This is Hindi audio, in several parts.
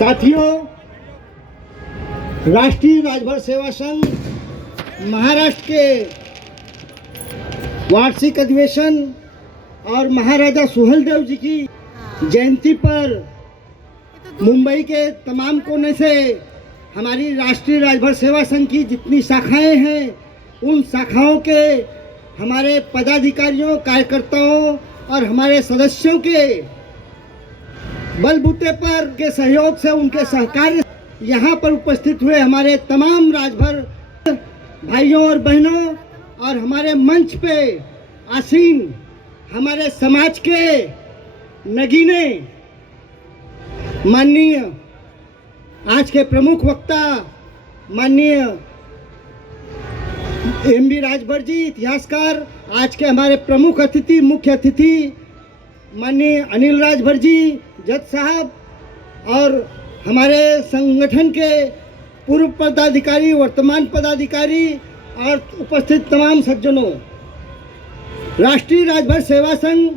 साथियों, राष्ट्रीय राजभर सेवा संघ महाराष्ट्र के वार्षिक अधिवेशन और महाराजा सुहेलदेव जी की जयंती पर मुंबई के तमाम कोने से हमारी राष्ट्रीय राजभर सेवा संघ की जितनी शाखाएं हैं, उन शाखाओं के हमारे पदाधिकारियों, कार्यकर्ताओं और हमारे सदस्यों के बलबूते पर के सहयोग से, उनके सहकार्य यहाँ पर उपस्थित हुए हमारे तमाम राजभर भाइयों और बहनों और हमारे मंच पे आसीन हमारे समाज के नगीने, माननीय आज के प्रमुख वक्ता माननीय एम.बी. राजभर जी, इतिहासकार, आज के हमारे प्रमुख अतिथि, मुख्य अतिथि माननीय अनिल राजभर जी, जज साहब, और हमारे संगठन के पूर्व पदाधिकारी, वर्तमान पदाधिकारी और उपस्थित तमाम सज्जनों। राष्ट्रीय राजभर सेवा संघ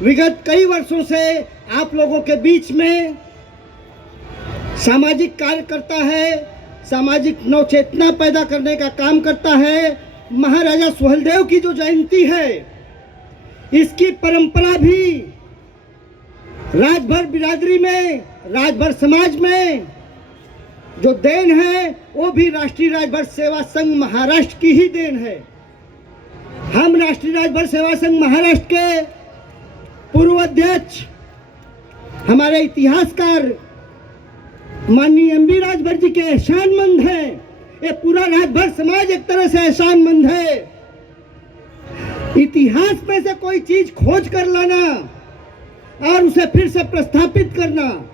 विगत कई वर्षों से आप लोगों के बीच में सामाजिक कार्य करता है, सामाजिक नवचेतना पैदा करने का काम करता है। महाराजा सुहेलदेव की जो जयंती है, इसकी परंपरा भी राजभर बिरादरी में, राजभर समाज में जो देन है, वो भी राष्ट्रीय राजभर सेवा संघ महाराष्ट्र की ही देन है। हम राष्ट्रीय राजभर सेवा संघ महाराष्ट्र के पूर्व अध्यक्ष, हमारे इतिहासकार माननीय एम.बी. राजभर जी के एहसानमंद हैं। ये पूरा राजभर समाज एक तरह से एहसानमंद है। इतिहास में से कोई चीज खोज कर लाना और उसे फिर से प्रस्थापित करना।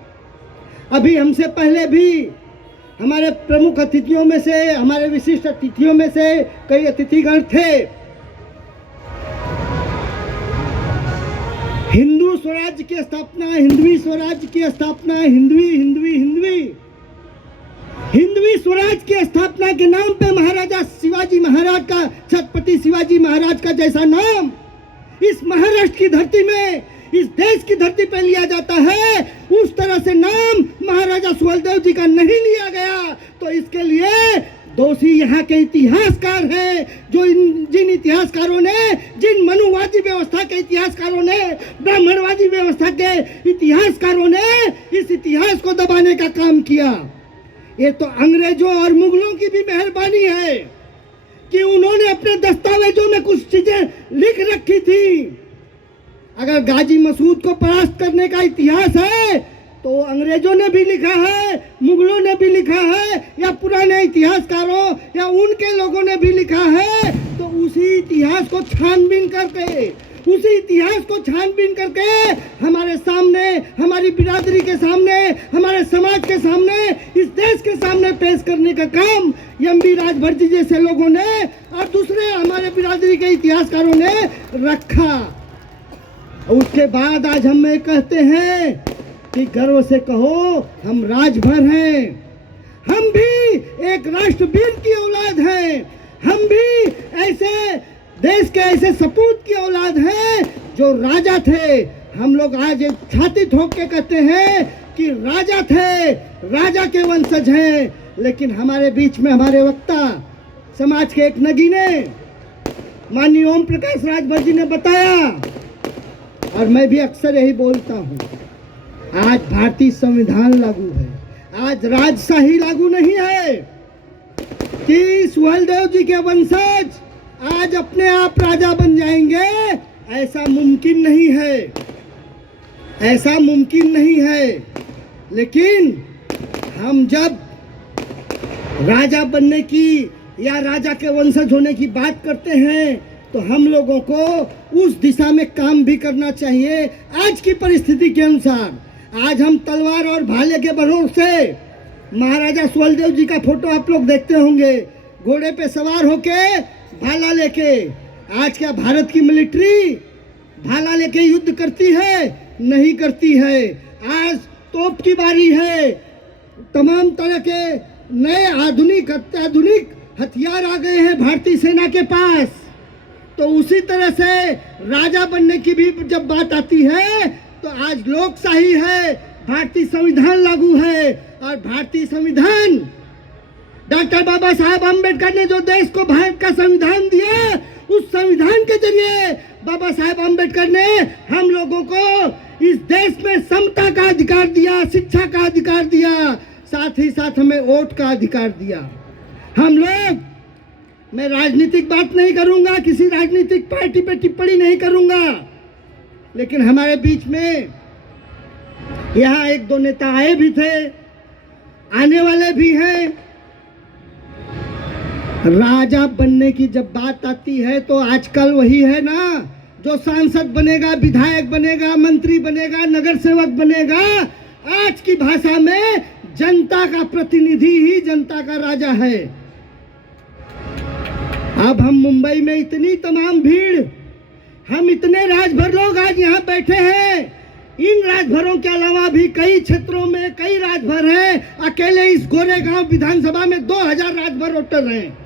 अभी हमसे पहले भी हमारे प्रमुख अतिथियों में से, हमारे विशिष्ट अतिथियों में से कई अतिथिगण थे। हिंदू स्वराज्य की स्थापना, हिंदवी स्वराज्य की स्थापना, हिंदवी स्वराज की स्थापना के नाम पे महाराजा शिवाजी महाराज का, छत्रपति शिवाजी महाराज का जैसा नाम इस महाराष्ट्र की धरती में, इस देश की धरती पे लिया जाता है, उस तरह से नाम महाराजा सुहेलदेव जी का नहीं लिया गया। तो इसके लिए दोषी यहाँ के इतिहासकार हैं, जो जिन इतिहासकारों ने, जिन मनुवादी व्यवस्था के इतिहासकारों ने, ब्राह्मणवादी व्यवस्था के इतिहासकारों ने इस इतिहास को दबाने का काम किया। ये तो अंग्रेजों और मुगलों की भी मेहरबानी है कि उन्होंने अपने दस्तावेजों में कुछ चीजें लिख रखी थी। अगर गाजी मसूद को परास्त करने का इतिहास है तो अंग्रेजों ने भी लिखा है, मुगलों ने भी लिखा है, या पुराने इतिहासकारों या उनके लोगों ने भी लिखा है। तो उसी इतिहास को छानबीन करके हमारे सामने, हमारी बिरादरी के सामने, हमारे समाज के सामने, इस देश के सामने पेश करने का काम एम.बी. राजभर जी जैसे लोगों ने और दूसरे हमारे बिरादरी के इतिहासकारों ने रखा। उसके बाद आज हम ये कहते हैं कि गर्व से कहो, हम राजभर हैं। हम भी एक राष्ट्रवीर की औलाद हैं। हम भी ऐसे देश के ऐसे सपूत की औलाद हैं जो राजा थे। हम लोग आज छाती ठोक के कहते हैं कि राजा थे, राजा के वंशज हैं। लेकिन हमारे बीच में हमारे वक्ता, समाज के एक नगीने माननीय ओम प्रकाश राजभर जी ने बताया, और मैं भी अक्सर यही बोलता हूँ, आज भारतीय संविधान लागू है, आज राजशाही लागू नहीं है कि सुहेलदेव जी के वंशज आज अपने आप राजा बन जाएंगे। ऐसा मुमकिन नहीं है, ऐसा मुमकिन नहीं है। लेकिन हम जब राजा बनने की या राजा के वंशज होने की बात करते हैं तो हम लोगों को उस दिशा में काम भी करना चाहिए। आज की परिस्थिति के अनुसार आज हम तलवार और भाले के भरोसे से, महाराजा सुहेलदेव जी का फोटो आप लोग देखते होंगे, घोड़े पे सवार होके भाला लेके। आज क्या भारत की मिलिट्री भाला लेके युद्ध करती है? नहीं करती है। आज तोप की बारी है। तमाम तरह के नए आधुनिक अत्याधुनिक हथियार आ गए हैं भारतीय सेना के पास। तो उसी तरह से राजा बनने की भी जब बात आती है तो आज लोकशाही है, भारतीय संविधान लागू है। और भारतीय संविधान, डॉक्टर बाबा साहेब अम्बेडकर ने जो देश को भारत का संविधान दिया, उस संविधान के जरिए बाबा साहेब अम्बेडकर ने हम लोगों को इस देश में समता का अधिकार दिया, शिक्षा का अधिकार दिया, साथ ही साथ हमें वोट का अधिकार दिया। हम लोग, मैं राजनीतिक बात नहीं करूंगा, किसी राजनीतिक पार्टी पे टिप्पणी नहीं करूंगा, लेकिन हमारे बीच में यहाँ एक दो नेता आए भी थे, आने वाले भी हैं। राजा बनने की जब बात आती है तो आजकल वही है ना, जो सांसद बनेगा, विधायक बनेगा, मंत्री बनेगा, नगर सेवक बनेगा। आज की भाषा में जनता का प्रतिनिधि ही जनता का राजा है। अब हम मुंबई में इतनी तमाम भीड़, हम इतने राजभर लोग आज यहाँ बैठे हैं। इन राजभरों के अलावा भी कई क्षेत्रों में कई राजभर हैं। अकेले इस गोरेगांव विधानसभा में 2000 राजभर वोटर हैं।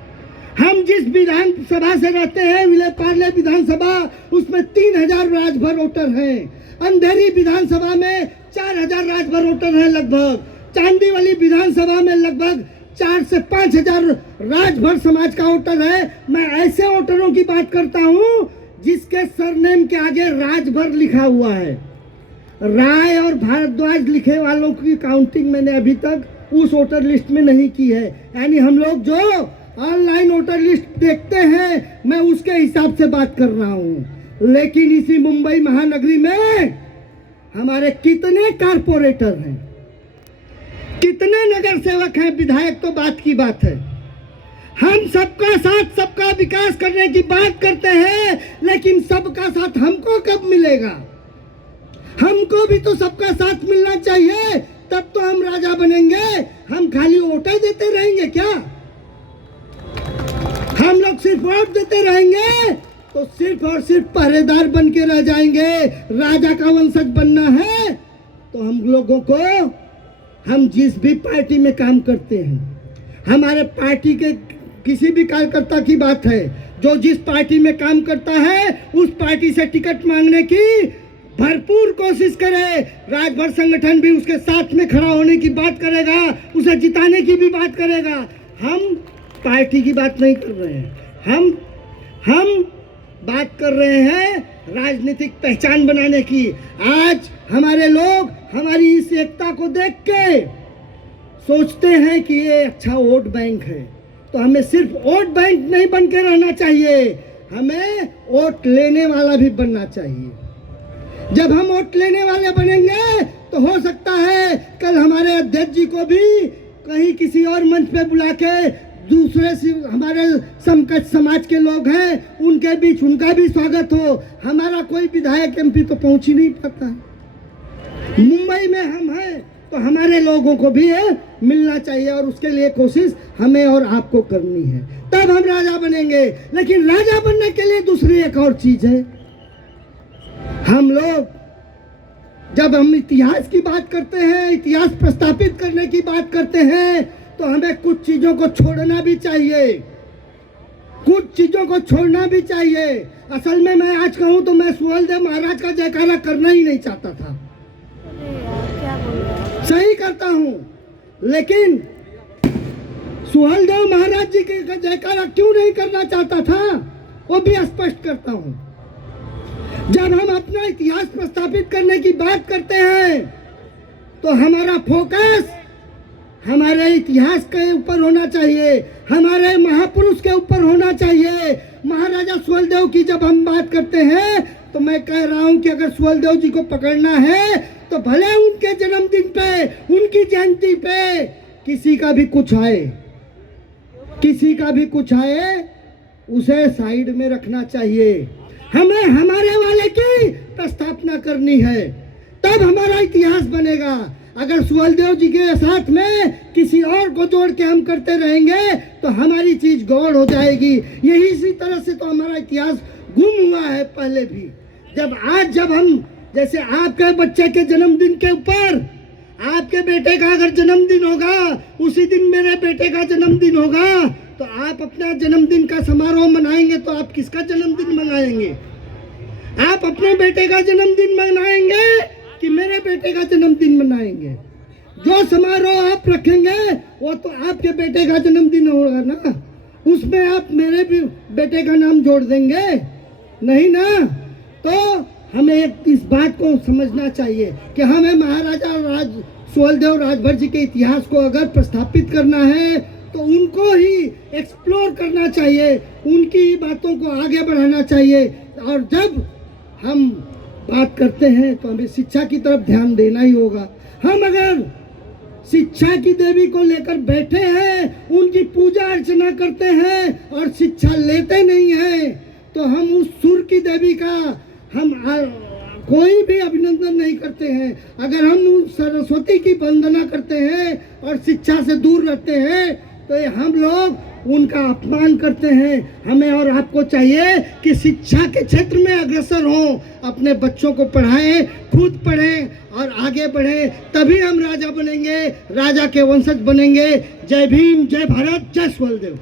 हम जिस विधानसभा से रहते हैं, विले पार्ले विधानसभा, उसमें 3000 राजभर वोटर हैं। अंधेरी विधानसभा में 4000 राजभर वोटर हैं लगभग। चांदी वाली विधानसभा में लगभग 4 से 5000 राजभर समाज का वोटर है। मैं ऐसे वोटरों की बात करता हूँ जिसके सरनेम के आगे राजभर लिखा हुआ है। राय और भारद्वाज लिखे वालों की काउंटिंग मैंने अभी तक उस वोटर लिस्ट में नहीं की है। यानी हम लोग जो ऑनलाइन वोटर लिस्ट देखते हैं, मैं उसके हिसाब से बात कर रहा हूँ। लेकिन इसी मुंबई महानगरी में हमारे कितने कारपोरेटर हैं, कितने नगर सेवक हैं, विधायक तो बात की बात है। हम सबका साथ सबका विकास करने की बात करते हैं, लेकिन सबका साथ हमको कब मिलेगा? हमको भी तो सबका साथ मिलना चाहिए, तब तो हम राजा बनेंगे। हम खाली वोट देते रहेंगे क्या? हम लोग सिर्फ वोट देते रहेंगे तो सिर्फ और सिर्फ पहरेदार बन के रह जाएंगे। राजा का वंशज बनना है तो हम लोगों को, हम जिस भी पार्टी में काम करते हैं, हमारे पार्टी के किसी भी कार्यकर्ता की बात है, जो जिस पार्टी में काम करता है उस पार्टी से टिकट मांगने की भरपूर कोशिश करे। राजभर संगठन भी उसके साथ में खड़ा होने की बात करेगा, उसे जिताने की भी बात करेगा। हम पार्टी की बात नहीं कर रहे हैं, हम बात कर रहे हैं राजनीतिक पहचान बनाने की। आज हमारे लोग हमारी इस एकता को देख के सोचते हैं कि ये अच्छा वोट बैंक है, तो हमें सिर्फ वोट बैंक नहीं बन के रहना चाहिए, हमें वोट लेने वाला भी बनना चाहिए। जब हम वोट लेने वाले बनेंगे तो हो सकता है कल हमारे अध्यक्ष जी को भी कहीं किसी और मंच पे बुला के दूसरे हमारे समकक्ष समाज के लोग हैं उनके बीच उनका भी स्वागत हो। हमारा कोई विधायक एमपी तो पहुंच ही नहीं पाता। मुंबई में हम हैं तो हमारे लोगों को भी मिलना चाहिए और उसके लिए कोशिश हमें और आपको करनी है, तब हम राजा बनेंगे। लेकिन राजा बनने के लिए दूसरी एक और चीज है। हम लोग जब हम इतिहास की बात करते हैं, इतिहास प्रस्तापित करने की बात करते हैं, तो हमें कुछ चीजों को छोड़ना भी चाहिए, कुछ चीजों को छोड़ना भी चाहिए। असल में मैं आज कहूं तो मैं सुहेलदेव महाराज का जयकारा करना ही नहीं चाहता था, सही करता हूं, लेकिन सुहेलदेव महाराज जी का जयकारा क्यों नहीं करना चाहता था वो भी स्पष्ट करता हूं। जब हम अपना इतिहास प्रस्तापित करने की बात करते हैं तो हमारा फोकस हमारे इतिहास के ऊपर होना चाहिए, हमारे महापुरुष के ऊपर होना चाहिए। महाराजा सुहेलदेव की जब हम बात करते हैं तो मैं कह रहा हूं कि अगर सुहेलदेव जी को पकड़ना है तो भले उनके जन्मदिन पे, उनकी जयंती पे किसी का भी कुछ आए, किसी का भी कुछ आए, उसे साइड में रखना चाहिए। हमें हमारे वाले की प्रस्थापना करनी है, तब हमारा इतिहास बनेगा। अगर सुहेलदेव जी के साथ में किसी और को जोड़ के हम करते रहेंगे तो हमारी चीज गौड़ हो जाएगी। यही इसी तरह से तो हमारा इतिहास गुम हुआ है पहले भी। जब हम जैसे आपके बच्चे के जन्मदिन के ऊपर, आपके बेटे का अगर जन्मदिन होगा, उसी दिन मेरे बेटे का जन्मदिन होगा, तो आप अपना जन्मदिन का समारोह मनाएंगे तो आप किसका जन्मदिन मनाएंगे? आप अपने बेटे का जन्मदिन मनाएंगे कि मेरे बेटे का जन्मदिन मनाएंगे। जो समारोह आप रखेंगे वो तो आपके बेटे का जन्मदिन होगा ना, उसमें आप मेरे भी बेटे का नाम जोड़ देंगे नहीं ना। तो हमें इस बात को समझना चाहिए कि हमें महाराजा सुहेलदेव राजभर जी के इतिहास को अगर प्रस्थापित करना है तो उनको ही एक्सप्लोर करना चाहिए, उनकी बातों को आगे बढ़ाना चाहिए। और जब हम बात करते हैं तो हमें शिक्षा की तरफ ध्यान देना ही होगा। हम अगर शिक्षा की देवी को लेकर बैठे हैं, उनकी पूजा अर्चना करते हैं और शिक्षा लेते नहीं हैं, तो हम उस सुर की देवी का हम कोई भी अभिनंदन नहीं करते हैं। अगर हम उस सरस्वती की वंदना करते हैं और शिक्षा से दूर रहते हैं तो ये हम लोग उनका अपमान करते हैं। हमें और आपको चाहिए कि शिक्षा के क्षेत्र में अग्रसर हों, अपने बच्चों को पढ़ाएं, खुद पढ़ें और आगे बढ़ें, तभी हम राजा बनेंगे, राजा के वंशज बनेंगे। जय भीम, जय भारत, जय सुहेलदेव।